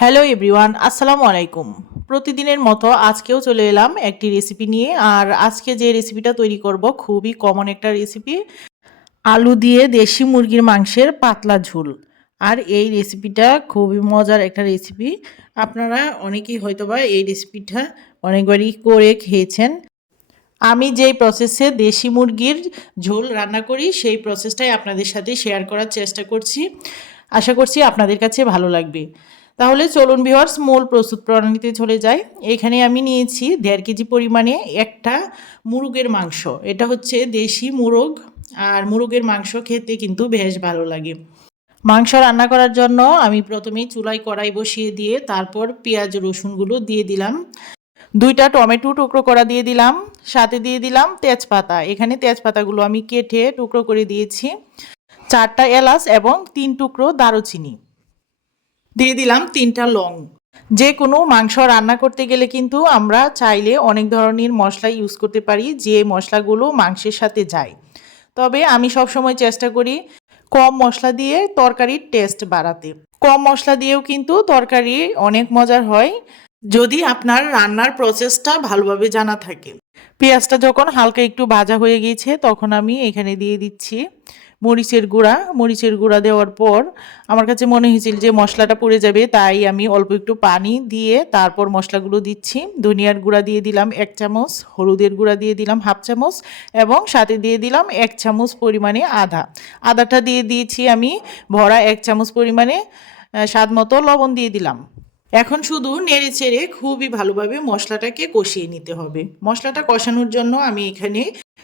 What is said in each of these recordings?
Hello everyone, আসসালামু আলাইকুম। প্রতিদিনের মতো আজকেও চলে এলাম একটি রেসিপি নিয়ে। আর আজকে যে রেসিপিটা তৈরি করব খুবই কমন একটা রেসিপি, আলু দিয়ে দেশি মুরগির মাংসের পাতলা ঝোল। আর এই রেসিপিটা খুবই মজার একটা রেসিপি। আপনারা অনেকেই হয়তোবা এই রেসিপিটা অনেকবারই করে খেয়েছেন। আমি যেই প্রসেসে দেশি মুরগির ঝোল রান্না করি সেই প্রসেসটাই আপনাদের সাথে শেয়ার করার চেষ্টা করছি। আশা করছি আপনাদের কাছে ভালো লাগবে। তাহলে চলুন ভিউয়ার্স, মূল প্রস্তুত প্রণালীতে চলে যাই। এখানে আমি নিয়েছি 1.5 কেজি পরিমাণে একটা মুরগের মাংস। এটা হচ্ছে দেশি মুরগ। আর মুরগের মাংস খেতে কিন্তু বেশ ভালো লাগে। মাংস রান্না করার জন্য আমি প্রথমেই চুলায় কড়াই বসিয়ে দিয়ে তারপর পেঁয়াজ রসুনগুলো দিয়ে দিলাম। 2টা টমেটো টুকরো করা দিয়ে দিলাম, সাথে দিয়ে দিলাম তেজপাতা। এখানে তেজপাতাগুলো আমি কেটে টুকরো করে দিয়েছি। 4টা এলাচ এবং 3 টুকরো দারুচিনি দিয়ে দিলাম, 3টা লং। যে কোনো মাংস রান্না করতে গেলে কিন্তু আমরা চাইলে অনেক ধরনের মশলা ইউজ করতে পারি, যে মশলাগুলো মাংসের সাথে যায়। তবে আমি সবসময় চেষ্টা করি কম মশলা দিয়ে তরকারির টেস্ট বাড়াতে। কম মশলা দিয়েও কিন্তু তরকারি অনেক মজার হয়, যদি আপনার রান্নার প্রসেসটা ভালোভাবে জানা থাকে। পেঁয়াজটা যখন হালকা একটু ভাজা হয়ে গিয়েছে তখন আমি এখানে দিয়ে দিচ্ছি মরিচের গুঁড়া। মরিচের গুঁড়া দেওয়ার পর আমার কাছে মনে হয়েছিল যে মশলাটা পুড়ে যাবে, তাই আমি অল্প একটু পানি দিয়ে তারপর মশলাগুলো দিচ্ছি। ধনিয়ার গুঁড়া দিয়ে দিলাম 1 চামচ, হলুদের গুঁড়া দিয়ে দিলাম 1/2 চামচ এবং সাথে দিয়ে দিলাম 1 চামচ পরিমাণে আদাটা দিয়ে দিয়েছি আমি ভরা 1 চামচ পরিমাণে। স্বাদ মতো লবণ দিয়ে দিলাম। এখন শুধু নেড়ে চেড়ে খুবই ভালোভাবে মশলাটাকে কষিয়ে নিতে হবে। মশলাটা কষানোর জন্য আমি এখানে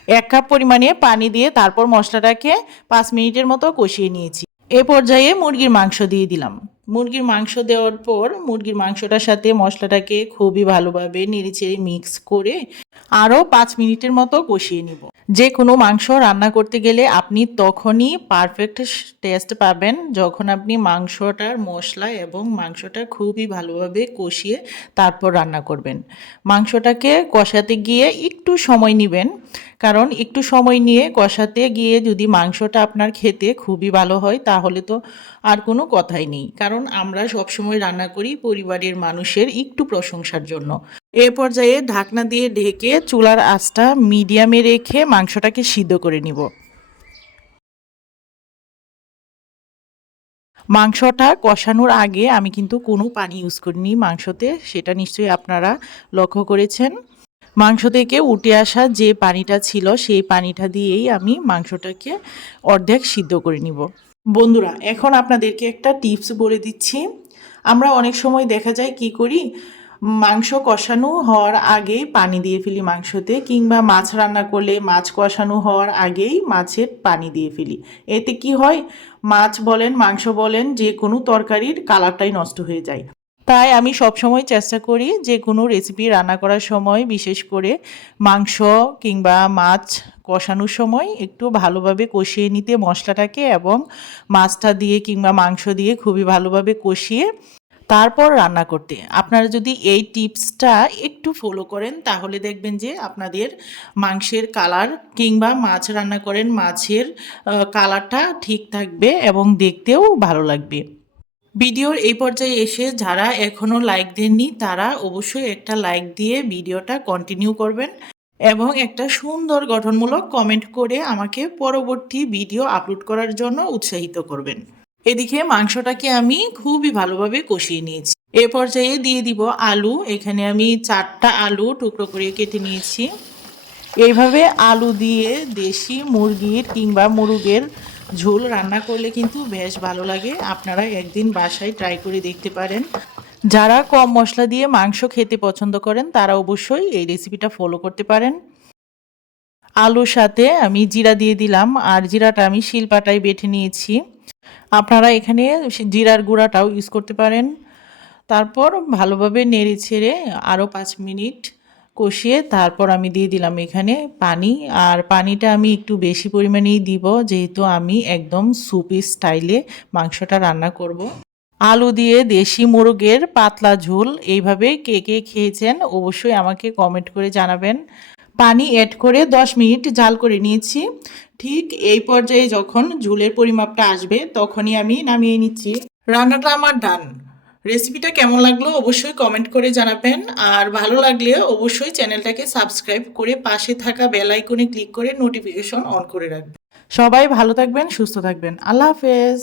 1 কাপ পরিমাণে পানি দিয়ে তারপর মশলাটাকে 5 মিনিটের মতো কষিয়ে নিয়েছি। এ পর্যায়ে মুরগির মাংস দিয়ে দিলাম। মুরগির মাংস দেওয়ার পর মুরগির মাংসটার সাথে মশলাটাকে খুবই ভালোভাবে নেড়ে চেড়ে মিক্স করে আরও 5 মিনিটের মতো কষিয়ে নিব। যে কোনো মাংস রান্না করতে গেলে আপনি তখনই পারফেক্ট টেস্ট পাবেন যখন আপনি মাংসটার মশলা এবং মাংসটা খুবই ভালোভাবে কষিয়ে তারপর রান্না করবেন। মাংসটাকে কষাতে গিয়ে একটু সময় নেবেন, কারণ একটু সময় নিয়ে কষাতে গিয়ে যদি মাংসটা আপনার খেতে খুবই ভালো হয় তাহলে তো আর কোনো কথাই নেই। কারণ আমরা সবসময় রান্না করি পরিবারের মানুষের একটু প্রশংসার জন্য। এ পর্যায়ে ঢাকনা দিয়ে ঢেকে চুলার আঁচটা মিডিয়ামে রেখে মাংসটাকে সিদ্ধ করে নিব। মাংসটা কষানোর আগে আমি কিন্তু কোনো পানি ইউজ করিনি মাংসতে, সেটা নিশ্চয়ই আপনারা লক্ষ্য করেছেন। মাংস থেকে উঠে আসা যে পানিটা ছিল সেই পানিটা দিয়েই আমি মাংসটাকে অর্ধেক সিদ্ধ করে নিব। বন্ধুরা, এখন আপনাদেরকে একটা টিপস বলে দিচ্ছি। আমরা অনেক সময় দেখা যায় কি করি, মাংস কষানো হওয়ার আগেই পানি দিয়ে ফেলি মাংসতে, কিংবা মাছ রান্না করলে মাছ কষানো হওয়ার আগেই মাছের পানি দিয়ে ফেলি। এতে কি হয়, মাছ বলেন মাংস বলেন যে কোনো তরকারির কালারটাই নষ্ট হয়ে যায়। তাই আমি সবসময় চেষ্টা করি যে কোনো রেসিপি রান্না করার সময়, বিশেষ করে মাংস কিংবা মাছ কষানোর সময় একটু ভালোভাবে কষিয়ে নিতে মশলাটাকে, এবং মাছটা দিয়ে কিংবা মাংস দিয়ে খুবই ভালোভাবে কষিয়ে তারপর রান্না করতে। আপনারা যদি এই টিপসটা একটু ফলো করেন তাহলে দেখবেন যে আপনাদের মাংসের কালার, কিংবা মাছ রান্না করেন মাছের কালারটা ঠিক থাকবে এবং দেখতেও ভালো লাগবে। ভিডিওর এই পর্যায়ে এসে যারা এখনও লাইক দেননি তারা অবশ্যই একটা লাইক দিয়ে ভিডিওটা কন্টিনিউ করবেন এবং একটা সুন্দর গঠনমূলক কমেন্ট করে আমাকে পরবর্তী ভিডিও আপলোড করার জন্য উৎসাহিত করবেন। এদিকে মাংসটাকে আমি খুবই ভালোভাবে কষিয়ে নিয়েছি। এ পর্যায়ে দিয়ে দিব আলু। এখানে আমি 4টা আলু টুকরো করে কেটে নিয়েছি। এইভাবে আলু দিয়ে দেশি মুরগির কিংবা মুরগের ঝোল রান্না করলে কিন্তু বেশ ভালো লাগে। আপনারা একদিন বাসায় ট্রাই করে দেখতে পারেন। যারা কম মশলা দিয়ে মাংস খেতে পছন্দ করেন তারা অবশ্যই এই রেসিপিটা ফলো করতে পারেন। আলুর সাথে আমি জিরা দিয়ে দিলাম, আর জিরাটা আমি শিলপাটায় বেটে নিয়েছি। আপনারা এখানে জিরার গুঁড়াটাও ইউজ করতে পারেন। তারপর ভালোভাবে নেড়ে ছেড়ে আরও 5 মিনিট কষিয়ে তারপর আমি দিয়ে দিলাম এখানে পানি। আর পানিটা আমি একটু বেশি পরিমাণেই দিব, যেহেতু আমি একদম সুপি স্টাইলে মাংসটা রান্না করব। আলু দিয়ে দেশি মুরগের পাতলা ঝোল এইভাবে কে কে খেয়েছেন অবশ্যই আমাকে কমেন্ট করে জানাবেন। পানি অ্যাড করে 10 মিনিট জাল করে নিয়েছি। ঠিক এই পর্যায়ে যখন ঝোলের পরিমাপটা আসবে তখনই আমি নামিয়ে নিচ্ছি। রান্নাটা আমার ডান। রেসিপিটা কেমন লাগলো অবশ্যই কমেন্ট করে জানাবেন, আর ভালো লাগলে অবশ্যই চ্যানেলটাকে সাবস্ক্রাইব করে পাশে থাকা বেল আইকনে ক্লিক করে নোটিফিকেশন অন করে রাখবেন। সবাই ভালো থাকবেন, সুস্থ থাকবেন। আল্লাহ হাফেজ।